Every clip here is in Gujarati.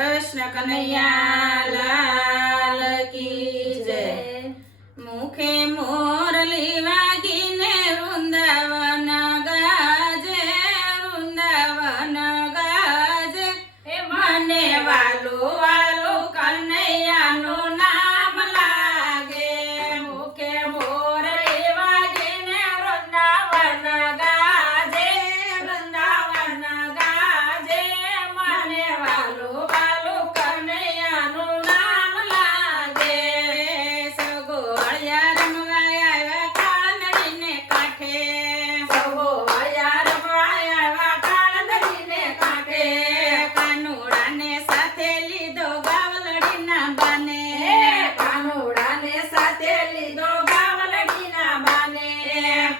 કૃષ્ણ કનૈયા લાલ કી જય। મુખે મોરલી વાગીને વૃંદાવન ગાજે, વૃંદાવન ગાજે, મને વાલું વાલું કનૈયાનું નામ લાગે। મુખે મોરલી વાગીને વૃંદાવન ગાજે, વૃંદાવન ગાજે, મને વાલું વાલું કનૈયાનું નામ લાગે। સગોળિયા રમવા આવ્યા કાળનદીને કાંઠે, સગોળિયા રમવા આવ્યા કાળનદીને કાંઠે, કાનુડાને સાથે લીધો ગાવલડીના બાને, કાનુડાને સાથે લીધો ગાવલડીના બાને,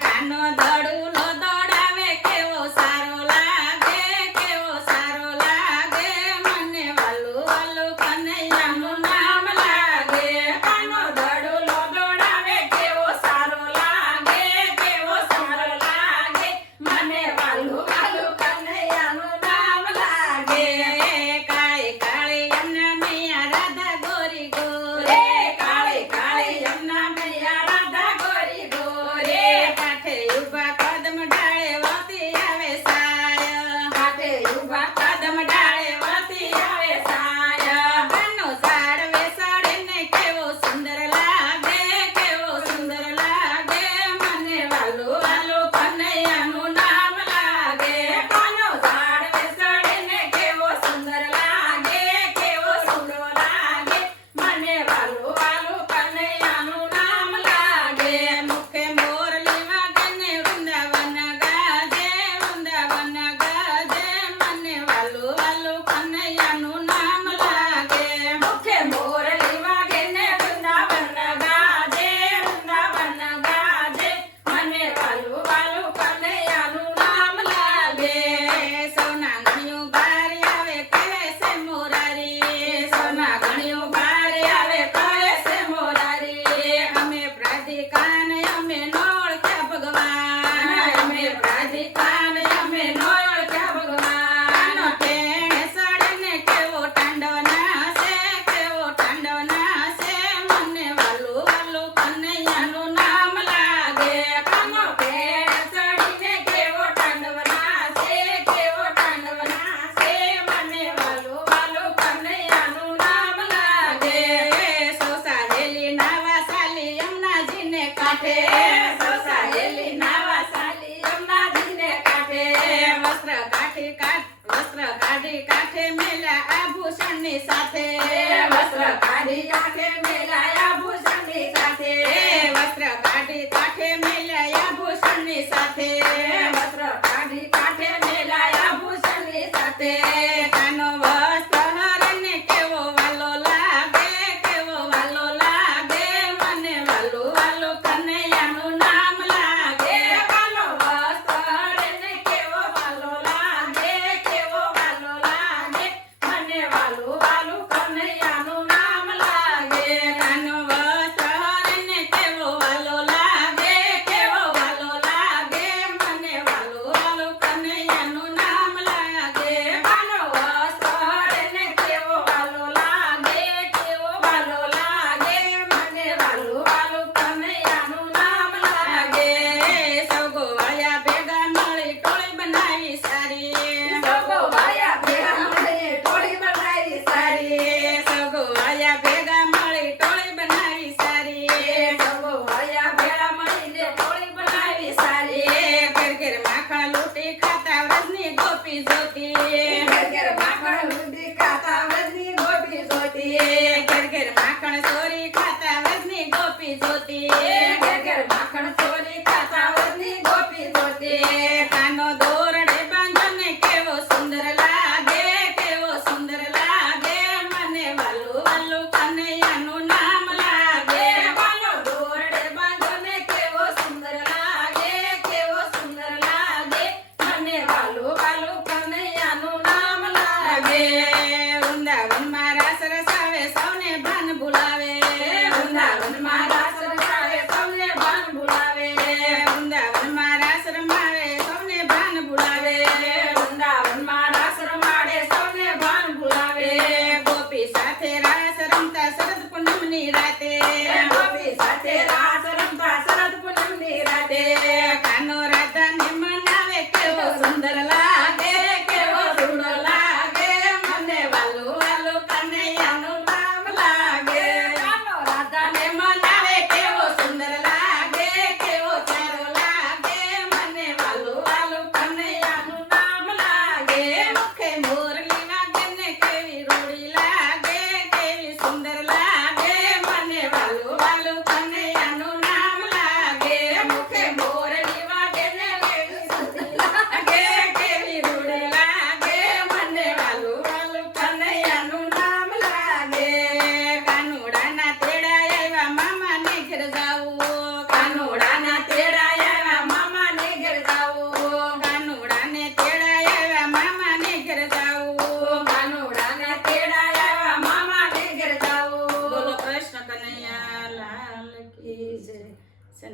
કાનો દડુલો દોડાવે કેવો સારો લાગે, કેવો સારો લાગે, મને વાલું વાલું કનૈયાનું નામ લાગે। કાનો દડુલો દોડાવે કેવો સારો લાગે, કેવો સારો લાગે, મને વાલું વાલું કનૈયાનું નામ લાગે। કાળી કાળી યમુના મૈયા રાધા ગોરી ગોરે, કાળી કાળી યમુના મૈયા રાધા ગોરી ગોરે, કાંઠે ઊભા કદમ ડાળે વળતી આવે સાય, કાંઠે ઊભા કદમ ડાળે વળતી આવે સાય, કાનો ઝાડ વેસાડીને કેવો સુંદર લાગે, કેવો સુંદર લાગે, મને વાલું વાલું કનૈયાનું નામ લાગે। કાનો ઝાડ વેસાડીને કેવો સુંદર લાગે, કેવો સુંદર લાગે, મને વાલું વાલું કનૈયાનું નામ લાગે। મુખે મોરલી વાગીને વૃંદાવન ગાજે, વૃંદાવન ગાજે, મને વાલું વાલું કનૈયાનું નામ લાગે। મુખે મોરલી વાગીને વૃંદાવન ગાજે, વૃંદાવન ગાજે, મને વાલું વાલું કનૈયાનું નામ લાગે। સૌના ગણ્યું બાર આવે કહે છે મોરારી, સૌના ગણ્યું બાર આવે કહે છે મોરારી, અમે પ્રાધિકાન અમે નો ઓળખ્યા ભગવાન, અમે પ્રાધિકાન અમે નો ઓળખ્યા ભગવાન, ટેણે સડીને કેવો ટાંડવ નાસે, કેવો ટાંડવ નાસે, મને વાલું વાલું કનૈયાનું નામ લાગે। કાનો ટેણે સડીને કેવો ટાંડવ નાસે, કેવો ટાંડવ નાસે, મને વાલું વાલું કનૈયાનું નામ લાગે। સૌ સાહેલી નાવા સાલી યમુનાજીને કાંઠે, સૌ સાહેલી નાવા સાલી યમુનાજીને કાંઠે, વસ્ત્ર કાઢી કાંઠે મેલ્યા આભૂષણની સાથે, વસ્ત્ર કાઢી કાંઠે મેલ્યા આભૂષણની સાથે, વસ્ત્ર કાઢી કાંઠે મેલ્યા આભૂષણની સાથે, વસ્ત્ર કાઢી કાંઠે મેલ્યા આભૂષણની સાથે, કાનો વસ્ત્ર હરને કેવો વાલો લાગે, કેવો વાલો લાગે, મને વાલું વાલું કનૈયાનું નામ લાગે। કાનો વસ્ત્ર હરને કેવો વાલો લાગે, કેવો વાલો લાગે, મને વાલું વાલું કનૈયાનું નામ લાગે। કાનો વસ્ત્ર હરને કેવો વાલો લાગે, કેવો વાલો લાગે, મને વાલું વાલું કનૈયાનું નામ લાગે। કાનો વસ્ત્ર હરને કેવો વાલો લાગે, કેવો વાલો લાગે, મને વાલું વાલું કનૈયાનું નામ લાગે। સગોવાળિયા ભેગા મળી ટોળી બનાવી સારી, સગોવાળિયા ભેગા મળી ટોળી બનાવી સારી, સગોવાળિયા ભેગા મળી ટોળી બનાવી સારી, સગોવાળિયા ભેગા મળીને ટોળી બનાવી સારી, ઘેર ઘેર માખણ લૂંટી ખાતા વ્રજની ગોપી જોતી, ઘેર ઘેર માખણ લૂંટી ખાતા વ્રજની ગોપી જોતી, ઘેર ઘેર માખણ ચોરી